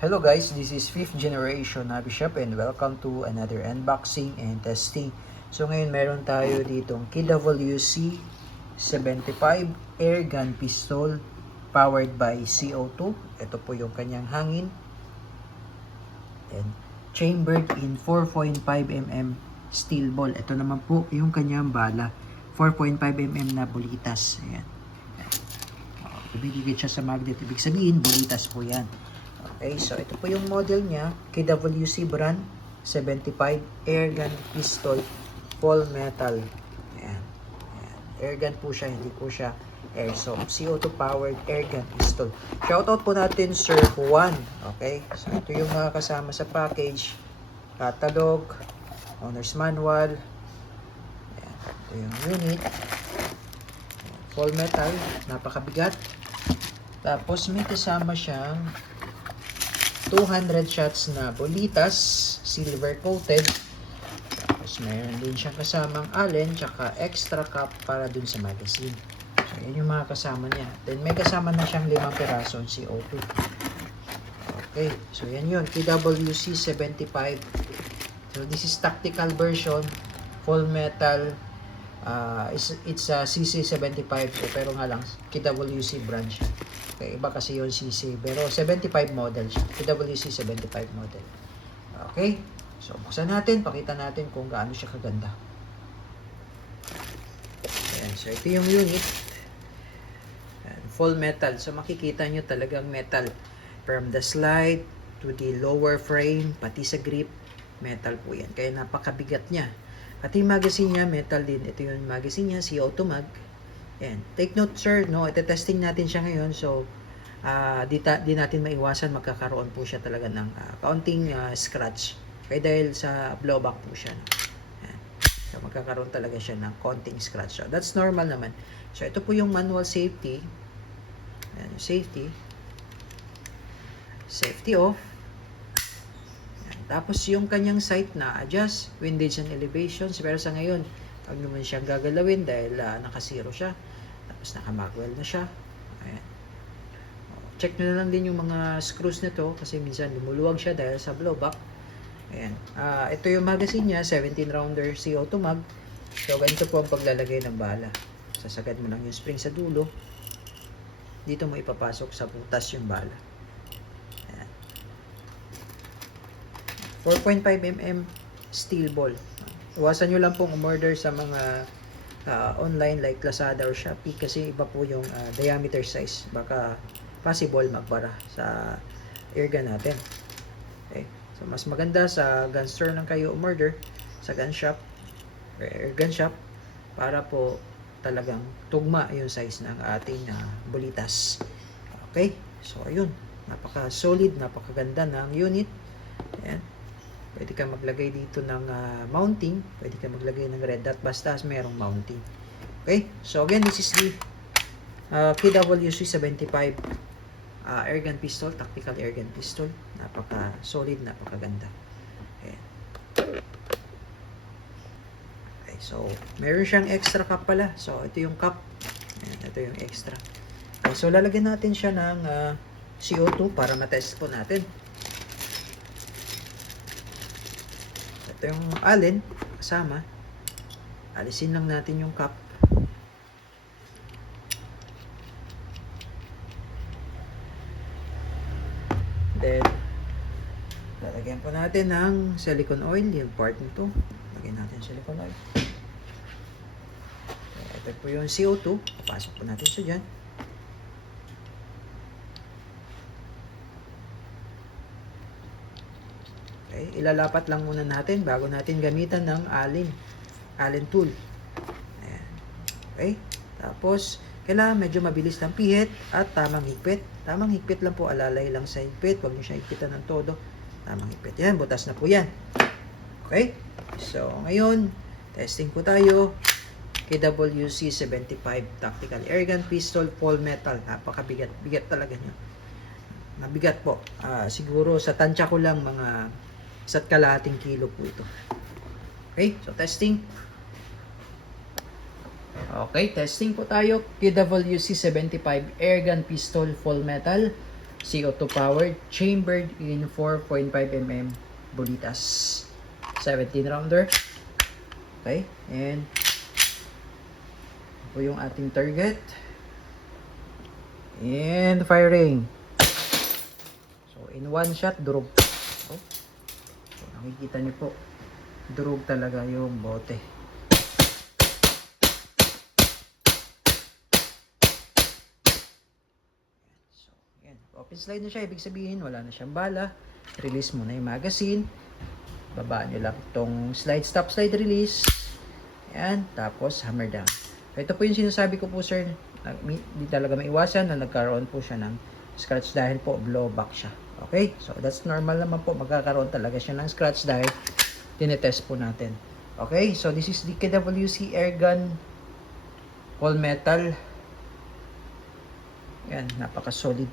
Hello guys, this is 5th generation Hobby Shop and welcome to another unboxing and testing. So ngayon meron tayo ditong KWC 75 air gun pistol powered by CO2. Ito po yung kanyang hangin. And chambered in 4.5mm steel ball. Ito naman po yung kanyang bala. 4.5mm na bulitas. Ayan. Ibigigit siya sa magnet. Ibig sabihin, bulitas po yan. Okay, so ito po yung model niya, KWC brand, 75 air gun pistol, full metal. Ayan. Ayan. Air gun po siya, hindi po siya airsoft. CO2 powered air gun pistol. Shoutout po natin Sir Juan. Okay, so ito yung mga kasama sa package. Catalog, owner's manual. Ayan. Ito yung unit. Full metal, napakabigat. Tapos may kasama siyang 200 shots na bolitas, silver coated. Tapos mayroon din siyang kasamang allen, tsaka extra cap para dun sa magazine. So yan yung mga kasama niya. Then may kasama na siyang 5 pirasong CO2. Okay, so yan yun, KWC 75. So this is tactical version, full metal. It's a CC75, pero nga lang KWC brand siya. Okay, iba kasi yung CC, pero 75 model siya. KWC 75 model. Okay, so buksan natin, pakita natin kung gaano siya kaganda. Ayan, so ito yung unit. Ayan, full metal. So makikita nyo talagang metal. From the slide to the lower frame, pati sa grip, metal po yan. Kaya napakabigat niya. Pati yung magazine niya, metal din. Ito yung magazine niya, CO2 mag. Ayan. Take note sir, no? Ite-testing natin siya ngayon. So, di natin maiwasan, magkakaroon po siya talaga ng kaunting scratch. Kaya dahil sa blowback po siya. No? Ayan. So, magkakaroon talaga siya ng kaunting scratch. So, that's normal naman. So, ito po yung manual safety. Ayan, safety. Safety off. Tapos yung kanyang sight na adjust, windage and elevations. Pero sa ngayon, huwag naman siyang gagalawin dahil nakasiro siya. Tapos nakamagwell na siya. Ayan. Check nyo na lang din yung mga screws nito kasi minsan lumuluwag siya dahil sa blowback. Ayan. Ito yung magazine niya, 17 rounder CO2 mag. So ganito po ang paglalagay ng bala. Sasagad mo lang yung spring sa dulo. Dito mo ipapasok sa butas yung bala. 4.5mm steel ball. Iwasan nyo lang pong umorder sa mga online like Lazada or Shopee kasi iba po yung diameter size. Baka possible magbara sa airgun natin. Okay. So mas maganda sa gun store lang kayo umorder, sa gun shop or airgun shop, para po talagang tugma yung size ng ating bolitas. Okay. So ayun, napaka solid, napakaganda ng unit. Ayan. Pwede ka maglagay dito ng mounting. Pwede ka maglagay ng red dot basta merong mounting. Okay? So again, this is the KWC 75 airgun pistol, tactical airgun pistol. Napaka solid, napakaganda. Okay. Okay, so meron siyang extra cap pala. So ito yung cap. Ayan, ito yung extra. Okay, so lalagyan natin siya ng CO2 para matest po natin. Ito yung allen kasama. Alisin lang natin yung cap. Then lalagyan po natin ng silicone oil, yung part nito. Lagyan natin silicone oil. Ito po yung CO2. Papasok po natin siya dyan. Okay, ilalapat lang muna natin bago natin gamitan ng allen tool. Ayan. Okay, tapos kailangan medyo mabilis lang pihit at tamang higpit. Tamang higpit lang po, alalay lang sa higpit, huwag niyo siya higpitan ng todo. Tamang higpit. Yan, butas na po yan. Okay, so ngayon testing po tayo. KWC 75 tactical airgun pistol, full metal. Napakabigat, bigat talaga niya. Mabigat po. Siguro sa tansya ko lang mga 1.5 kilo po ito. Okay, so testing. Okay, testing po tayo. KWC 75 airgun pistol, full metal. CO2 powered, chambered in 4.5 mm bolitas. 17 rounder. Okay, and po yung ating target. And firing. So, in one shot, durog. Oh. So, nakikita niyo po, durog talaga yung bote. So, yan. Open slide na siya. Ibig sabihin, wala na siyang bala. Release mo na yung magazine. Babaan nyo lang itong slide, stop, slide, release. Yan. Tapos, hammer down. Ito po yung sinasabi ko po, sir. Hindi talaga maiwasan na nagkaroon po siya ng scratch dahil po blowback siya. Okay? So, that's normal naman po. Magkakaroon talaga siya ng scratch dahil tinetest po natin. Okay? So, this is the KWC Airgun all metal. Yan. Napaka-solid.